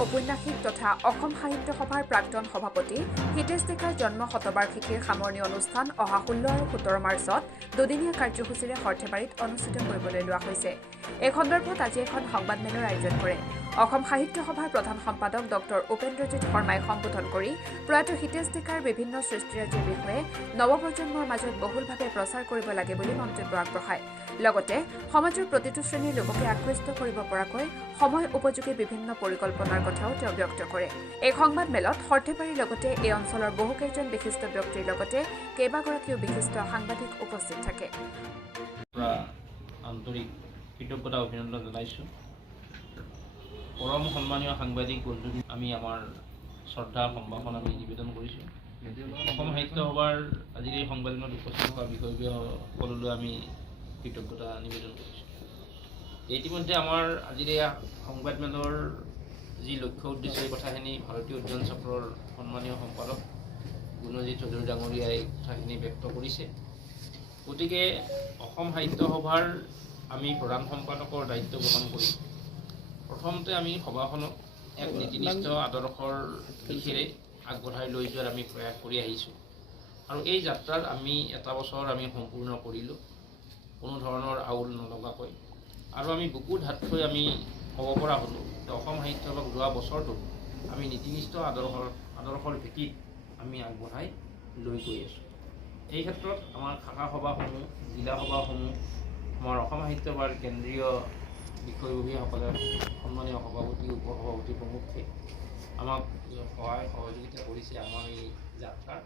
ঔপন্যাসিক তথা অসম সাহিত্য সভাৰ প্ৰাক্তন সভাপতি হিতেশ ডেকাৰ জন্ম শতবাৰ্ষিকীৰ সামৰণি অনুষ্ঠান অহা 16 আৰু 17 মাৰ্চত দুদিনীয়া কাৰ্যসূচীৰে সৰ্থেবাৰীত অনুষ্ঠিত কৰিবলৈ লোৱা হৈছে। এই সন্দৰ্ভত আজি এখন সংবাদমেলৰ আয়োজন কৰে। অসম সাহিত্য সভাৰ প্ৰধান সম্পাদক ডক্টৰ উপেন্দ্ৰজিৎ শৰ্মাই সম্বোধন কৰি প্ৰয়াত হিতেশ ডেকাৰ বিভিন্ন সৃষ্টিৰাজিৰ বিষয়ে নৱপ্ৰজন্মৰ মাজত বহুলভাৱে প্ৰচাৰ কৰিব লাগে বুলি মন্তব্য আগবঢ়ায়। লগতে সমাজৰ প্ৰতিটো শ্ৰেণীৰ লোককে আকৃষ্ট কৰিব পৰাকৈ সময় উপযোগী বিভিন্ন পৰিকল্পনাৰ কথাও তেওঁ ব্যক্ত কৰে। এই সংবাদমেলত সৰ্থেবাৰীৰ লগতে এই অঞ্চলৰ বহুকেইজন বিশিষ্ট ব্যক্তিৰ লগতে কেইবাগৰাকীও বিশিষ্ট সাংবাদিক উপস্থিত থাকে। আন্তৰিক কৃতজ্ঞতা অভিনন্দন জনাইছোঁ। পৰম সন্মানীয় সাংবাদিক বন্ধু আমি আমাৰ শ্ৰদ্ধা সম্ভাষণ আমি নিবেদন কৰিছোঁ। অসম সাহিত্য সভাৰ আজিৰ এই সংবাদমেলত উপস্থিত হোৱা বিষয়সকললৈ আমি কৃতজ্ঞতা নিবেদন কৰিছোঁ। ইতিমধ্যে আমাৰ আজিৰ এই সংবাদমেলৰ যি লক্ষ্য উদ্দেশ্য এই কথাখিনি ভাৰতীয় অধ্যয়ন চক্ৰৰ সন্মানীয় সম্পাদক গুণজিৎ চৌধুৰী ডাঙৰীয়াই কথাখিনি ব্যক্ত কৰিছে। গতিকে অসম সাহিত্য সভাৰ আমি প্ৰধান সম্পাদকৰ দায়িত্ব গ্ৰহণ কৰি প্ৰথমতে আমি সভাখনক এক নীতিনিষ্ঠ আদৰ্শৰ দিশেৰে আগবঢ়াই লৈ যোৱাৰ আমি প্ৰয়াস কৰি আহিছোঁ। আৰু এই যাত্ৰাত আমি এটা বছৰ আমি সম্পূৰ্ণ কৰিলোঁ কোনো ধৰণৰ আউল নলগাকৈ। আৰু আমি বুকুত হাত থৈ আমি ক'ব পৰা হ'লোঁ যে অসম সাহিত্য সভাক যোৱা বছৰটোত আমি নীতিনিষ্ঠ আদৰ্শৰ ভেটিত আমি আগবঢ়াই লৈ গৈ আছোঁ। এই ক্ষেত্ৰত আমাৰ শাখা সভাসমূহ, জিলা সভাসমূহ, আমাৰ অসম সাহিত্য সভাৰ কেন্দ্ৰীয় বিষয়ববীয়াসকলে সন্মানীয় সভাপতি, উপসভাপতি প্ৰমুখ্যে আমাক সহায় সহযোগিতা কৰিছে আমাৰ এই যাত্ৰাৰ।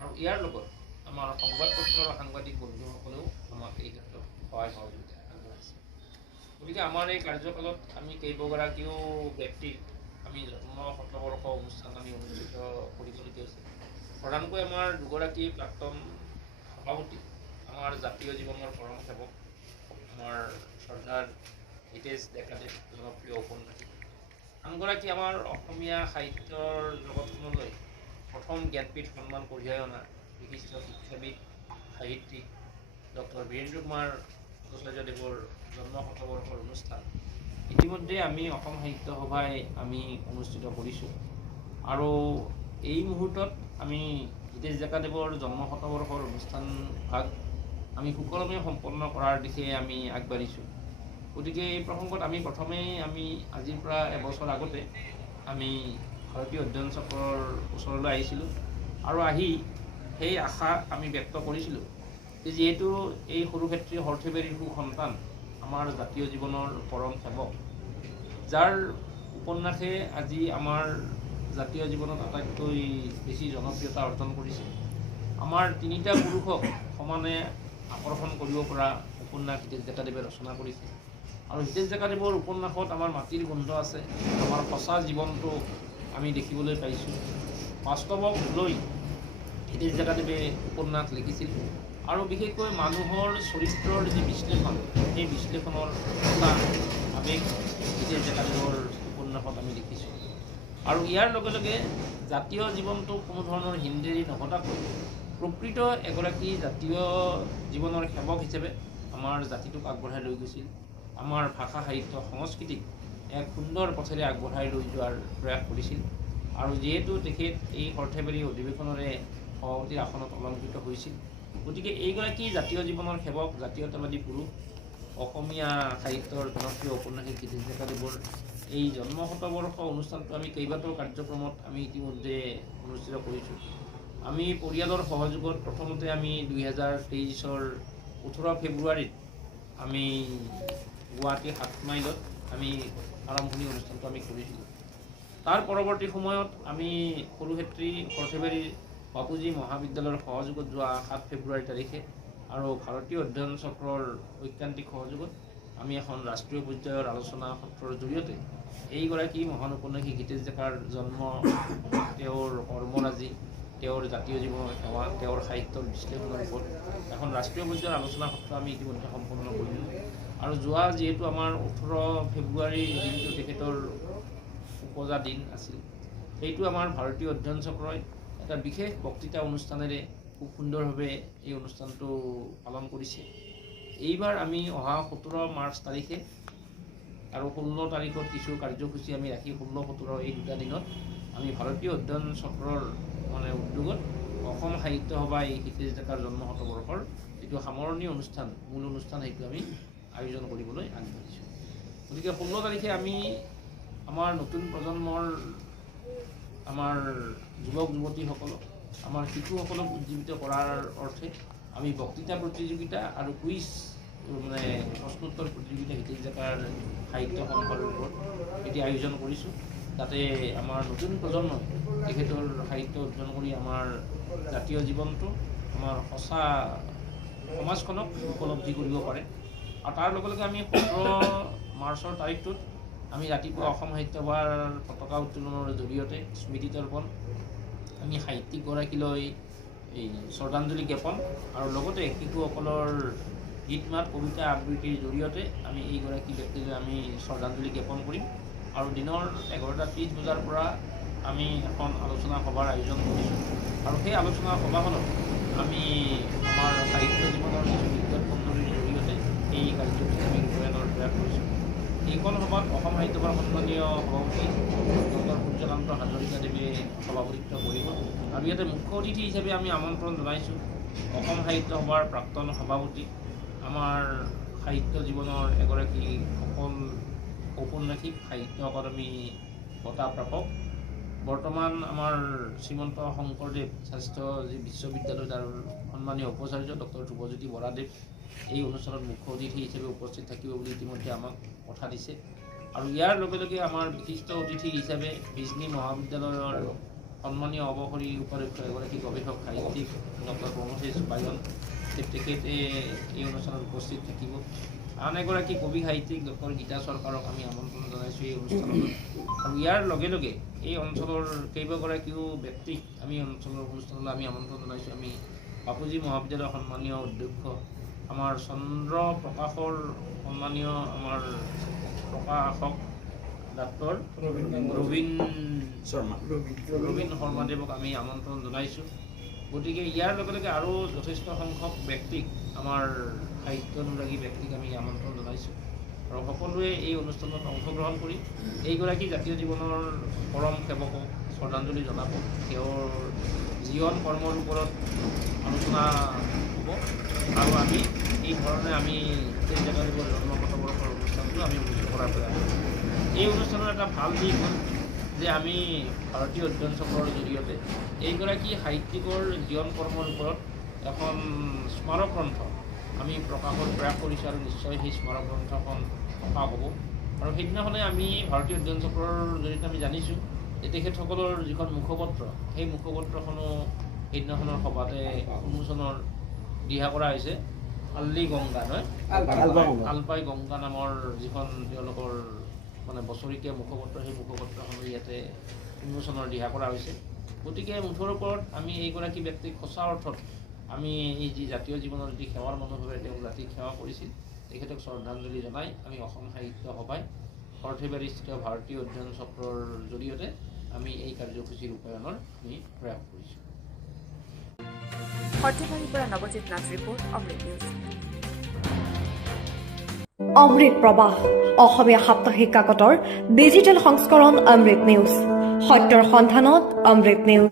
আৰু ইয়াৰ লগত আমাৰ সংবাদপত্ৰ আৰু সাংবাদিক বন্ধুসকলেও আমাক এই ক্ষেত্ৰত সহায় সহযোগিতা আগবঢ়াইছে। গতিকে আমাৰ এই কাৰ্যকালত আমি কেইবাগৰাকীও ব্যক্তিৰ আমি জন্ম শতবৰ্ষ অনুষ্ঠান আমি অনুষ্ঠিত কৰিবলগীয়া হৈছে। প্ৰধানকৈ আমাৰ দুগৰাকী প্ৰাক্তন সভাপতি, আমাৰ জাতীয় জীৱনৰ পৰম সেৱক আমাৰ শ্ৰদ্ধাৰ হিতেশ ডেকাদেৱ জনপ্ৰিয় ঔপন্যাসিক। আনগৰাকী আমাৰ অসমীয়া সাহিত্যৰ জগতখনলৈ প্ৰথম জ্ঞানপীঠ সন্মান কঢ়িয়াই অনা বিশিষ্ট শিক্ষাবিদ, সাহিত্যিক ডক্টৰ বীৰেন্দ্ৰ কুমাৰ ভট্টাচাৰ্যদেৱৰ জন্ম শতবৰ্ষৰ অনুষ্ঠান ইতিমধ্যে আমি অসম সাহিত্য সভাই আমি অনুষ্ঠিত কৰিছোঁ। আৰু এই মুহূৰ্তত আমি হিতেশ ডেকাদেৱৰ জন্ম শতবৰ্ষৰ অনুষ্ঠান ভাগ আমি সুকলমে সম্পন্ন কৰাৰ দিশে আমি আগবাঢ়িছোঁ। গতিকে এই প্ৰসংগত আমি প্ৰথমেই আমি আজিৰ পৰা এবছৰ আগতে আমি ভাৰতীয় অধ্যয়ন চক্ৰৰ ওচৰলৈ আহিছিলোঁ আৰু আহি সেই আশা আমি ব্যক্ত কৰিছিলোঁ যে যিহেতু এই সৰুক্ষেত্ৰী সৰ্থেবাৰীৰ সন্তান আমাৰ জাতীয় জীৱনৰ পৰম সেৱক, যাৰ উপন্যাসে আজি আমাৰ জাতীয় জীৱনত আটাইতকৈ বেছি জনপ্ৰিয়তা অৰ্জন কৰিছে, আমাৰ তিনিটা পুৰুষক সমানে আকৰ্ষণ কৰিব পৰা উপন্যাস হিতেশ ডেকাদেৱে ৰচনা কৰিছে। আৰু হিতেশ ডেকাদেৱৰ উপন্যাসত আমাৰ মাটিৰ গোন্ধ আছে, আমাৰ সঁচা জীৱনটো আমি দেখিবলৈ পাইছোঁ। বাস্তৱক লৈ হিতেশ ডেকাদেৱে উপন্যাস লিখিছিল আৰু বিশেষকৈ মানুহৰ চৰিত্ৰৰ যি বিশ্লেষণ, সেই বিশ্লেষণৰ এটা আৱেগ হিতেশ ডেকাদেৱৰ উপন্যাসত আমি দেখিছোঁ। আৰু ইয়াৰ লগে লগে জাতীয় জীৱনটো কোনো ধৰণৰ হিন্দেৰী নঘটাকৈ প্ৰকৃত এগৰাকী জাতীয় জীৱনৰ সেৱক হিচাপে আমাৰ জাতিটোক আগবঢ়াই লৈ গৈছিল। আমাৰ ভাষা, সাহিত্য, সংস্কৃতিক এক সুন্দৰ পথেৰে আগবঢ়াই লৈ যোৱাৰ প্ৰয়াস কৰিছিল। আৰু যিহেতু তেখেত এই সৰ্থেবাৰী অধিৱেশনৰে সভাপতিৰ আসনত অলংকৃত হৈছিল, গতিকে এইগৰাকী জাতীয় জীৱনৰ সেৱক, জাতীয়তাবাদী পুৰুষ, অসমীয়া সাহিত্যৰ জনপ্ৰিয় ঔপন্যাসিক হিতেশ ডেকাদেৱৰ এই জন্ম শতবৰ্ষ অনুষ্ঠানটো আমি কেইবাটাও কাৰ্যক্ৰমত আমি ইতিমধ্যে অনুষ্ঠিত কৰিছোঁ। আমি পৰিয়ালৰ সহযোগত প্ৰথমতে আমি 2023 18 ফেব্ৰুৱাৰীত আমি গুৱাহাটীৰ 7 মাইলত আমি আৰম্ভণি অনুষ্ঠানটো আমি কৰিছিলোঁ। তাৰ পৰৱৰ্তী সময়ত আমি সৰুক্ষেত্ৰী সৰ্থেবাৰীৰ বাপুজী মহাবিদ্যালয়ৰ সহযোগত যোৱা 7 ফেব্ৰুৱাৰী তাৰিখে আৰু ভাৰতীয় অধ্যয়ন চক্ৰৰ ঐকান্তিক সহযোগত আমি এখন ৰাষ্ট্ৰীয় পৰ্যায়ৰ আলোচনা সত্ৰৰ জৰিয়তে এইগৰাকী মহান ঔপন্যাসিক হিতেশ ডেকাৰ জন্ম, তেওঁৰ কৰ্মৰাজি, তেওঁৰ জাতীয় জীৱনৰ সেৱা, তেওঁৰ সাহিত্যৰ বিশ্লেষণৰ ওপৰত এখন ৰাষ্ট্ৰীয় পৰ্যায়ৰ আলোচনা সত্ৰ আমি ইতিমধ্যে সম্পন্ন কৰিলোঁ। আৰু যোৱা যিহেতু আমাৰ 18 ফেব্ৰুৱাৰী দিনটো তেখেতৰ উপজা দিন আছিল, সেইটো আমাৰ ভাৰতীয় অধ্যয়ন চক্ৰই এটা বিশেষ বক্তৃতা অনুষ্ঠানেৰে খুব সুন্দৰভাৱে এই অনুষ্ঠানটো পালন কৰিছে। এইবাৰ আমি অহা 17 মাৰ্চ তাৰিখে আৰু 16 তাৰিখত কিছু কাৰ্যসূচী আমি ৰাখি 16-17 এই দুটা দিনত আমি ভাৰতীয় অধ্যয়ন চক্ৰৰ মানে উদ্যোগত অসম সাহিত্য সভা এই হিতেশ ডেকাৰ জন্ম শতবৰ্ষৰ যিটো সামৰণি অনুষ্ঠান মূল অনুষ্ঠান সেইটো আমি আয়োজন কৰিবলৈ আগবাঢ়িছোঁ। গতিকে 16 তাৰিখে আমি আমাৰ নতুন প্ৰজন্মৰ আমাৰ যুৱক যুৱতীসকলক আমাৰ শিশুসকলক উজ্জীৱিত কৰাৰ অৰ্থে আমি বক্তৃতা প্ৰতিযোগিতা আৰু কুইজ মানে প্ৰশ্নোত্তৰ প্ৰতিযোগিতা হিতেশ ডেকাৰ সাহিত্য সম্ভাৰৰ ওপৰত এটি আয়োজন কৰিছোঁ। যাতে আমাৰ নতুন প্ৰজন্মই তেখেতৰ সাহিত্য অধ্যয়ন কৰি আমাৰ জাতীয় জীৱনটো আমাৰ সঁচা সমাজখনক উপলব্ধি কৰিব পাৰে। আৰু তাৰ লগে লগে আমি 17 মাৰ্চৰ তাৰিখটোত আমি ৰাতিপুৱা অসম সাহিত্য সভাৰ পতাকা উত্তোলনৰ জৰিয়তে স্মৃতিতৰ্পণ আমি সাহিত্যিকগৰাকীলৈ এই শ্ৰদ্ধাঞ্জলি জ্ঞাপন আৰু লগতে শিশুসকলৰ গীত মাত কবিতা আবৃত্তিৰ জৰিয়তে আমি এইগৰাকী ব্যক্তিলৈ আমি শ্ৰদ্ধাঞ্জলি জ্ঞাপন কৰিম। আৰু দিনৰ 11:30 বজাৰ পৰা আমি এখন আলোচনা সভাৰ আয়োজন কৰিছোঁ আৰু সেই আলোচনা সভাখনত আমি আমাৰ সাহিত্য জীৱনৰ কিছু বিজ্ঞান মণ্ডলীৰ জৰিয়তে এই কাৰ্যসূচী আমি ৰূপায়ণৰ প্ৰয়াস কৰিছোঁ। এইখন সভাত অসম সাহিত্য সভাৰ সন্মানীয় সভাপতি ডক্টৰ সূৰ্যকান্ত হাজৰিকাদেৱে সভাপতিত্ব কৰিব আৰু ইয়াতে মুখ্য অতিথি হিচাপে আমি আমন্ত্ৰণ জনাইছোঁ অসম সাহিত্য সভাৰ প্ৰাক্তন সভাপতি আমাৰ সাহিত্য জীৱনৰ এগৰাকী সফল ঔপন্যাসিক সাহিত্য একাডেমী বঁটা প্ৰাপক বৰ্তমান আমাৰ শ্ৰীমন্ত শংকৰদেৱ স্বাস্থ্য বিশ্ববিদ্যালয় তাৰ সন্মানীয় উপাচাৰ্য ডক্টৰ ধ্ৰুৱজ্যোতি বৰাদেৱ এই অনুষ্ঠানত মুখ্য অতিথি হিচাপে উপস্থিত থাকিব বুলি ইতিমধ্যে আমাক কথা দিছে। আৰু ইয়াৰ লগে লগে আমাৰ বিশিষ্ট অতিথি হিচাপে বিজনী মহাবিদ্যালয়ৰ সন্মানীয় অৱসৰী উপাধ্যক্ষ এগৰাকী গৱেষক সাহিত্যিক ডক্টৰ প্ৰমথেশ বায়ন তেখেতে এই অনুষ্ঠানত উপস্থিত থাকিব। আন এগৰাকী কবি সাহিত্যিক ডক্টৰ গীতা চৰকাৰক আমি আমন্ত্ৰণ জনাইছোঁ এই অনুষ্ঠানলৈ। আৰু ইয়াৰ লগে লগে এই অঞ্চলৰ কেইবাগৰাকীও ব্যক্তিক আমি অঞ্চলৰ অনুষ্ঠানলৈ আমি আমন্ত্ৰণ জনাইছোঁ। আমি বাপুজী মহাবিদ্যালয়ৰ সন্মানীয় অধ্যক্ষ আমাৰ চন্দ্ৰ প্ৰকাশৰ সন্মানীয় আমাৰ প্ৰকাশক ডাক্তৰ ৰবীন শৰ্মাদেৱক আমি আমন্ত্ৰণ জনাইছোঁ। গতিকে ইয়াৰ লগে লগে আৰু যথেষ্ট সংখ্যক ব্যক্তিক আমাৰ সাহিত্য অনুৰাগী ব্যক্তিক আমি আমন্ত্ৰণ জনাইছোঁ আৰু সকলোৱে এই অনুষ্ঠানত অংশগ্ৰহণ কৰি এইগৰাকী জাতীয় জীৱনৰ পৰম সেৱকক শ্ৰদ্ধাঞ্জলি জনাব। তেওঁৰ জীৱন কৰ্মৰ ওপৰত আলোচনা হ'ব আৰু আমি এই ধৰণে আমি হিতেশ ডেকাদেৱৰ জন্ম শতবৰ্ষৰ অনুষ্ঠানটো আমি অনুষ্ঠিত কৰাৰ প্ৰয়াস কৰিম। এই অনুষ্ঠানৰ এটা ভাল দিশ হ'ল যে আমি ভাৰতীয় অধ্যয়ন চক্ৰৰ জৰিয়তে এইগৰাকী সাহিত্যিকৰ জীৱন কৰ্মৰ ওপৰত এখন স্মাৰক গ্ৰন্থ আমি প্ৰকাশৰ প্ৰয়াস কৰিছোঁ আৰু নিশ্চয় সেই স্মাৰক গ্ৰন্থখন প্ৰকাশ হ'ব। আৰু সেইদিনাখনে আমি ভাৰতীয় অধ্যয়ন চক্ৰৰ জৰিয়তে আমি জানিছোঁ যে তেখেতসকলৰ যিখন মুখপত্ৰ সেই মুখপত্ৰখনো সেইদিনাখনৰ সভাতে উন্মোচনৰ দিহা কৰা হৈছে। আল্লি গংগা নহয় আলপাই গংগা নামৰ যিখন তেওঁলোকৰ মানে বছৰেকীয়া মুখপত্ৰ সেই মুখপত্ৰখনো ইয়াতে উন্মোচনৰ দিহা কৰা হৈছে। গতিকে মুঠৰ ওপৰত আমি এইগৰাকী ব্যক্তিক সঁচা অৰ্থত আমি এই যি জাতীয় জীৱনৰ যি সেৱাৰ মনোভাৱেৰে তেওঁ ৰাতি সেৱা কৰিছিল তেখেতক শ্ৰদ্ধাঞ্জলি জনাই আমি অসম সাহিত্য সভাই সৰ্থেবাৰীস্থিত ভাৰতীয় অধ্যয়ন চক্ৰৰ জৰিয়তে আমি এই কাৰ্যসূচী ৰূপায়ণৰ আমি প্ৰয়াস কৰিছোঁ। সৰ্থেবাৰীৰ পৰা নৱজিৎ নাথ ৰিপৰ্ট, অমৃত নিউজ। অমৃত প্ৰবাহ অসমীয়া সাপ্তাহিক কাকতৰ ডিজিটেল সংস্কৰণ অমৃত নিউজ, সত্যৰ সন্ধানত অমৃত নিউজ।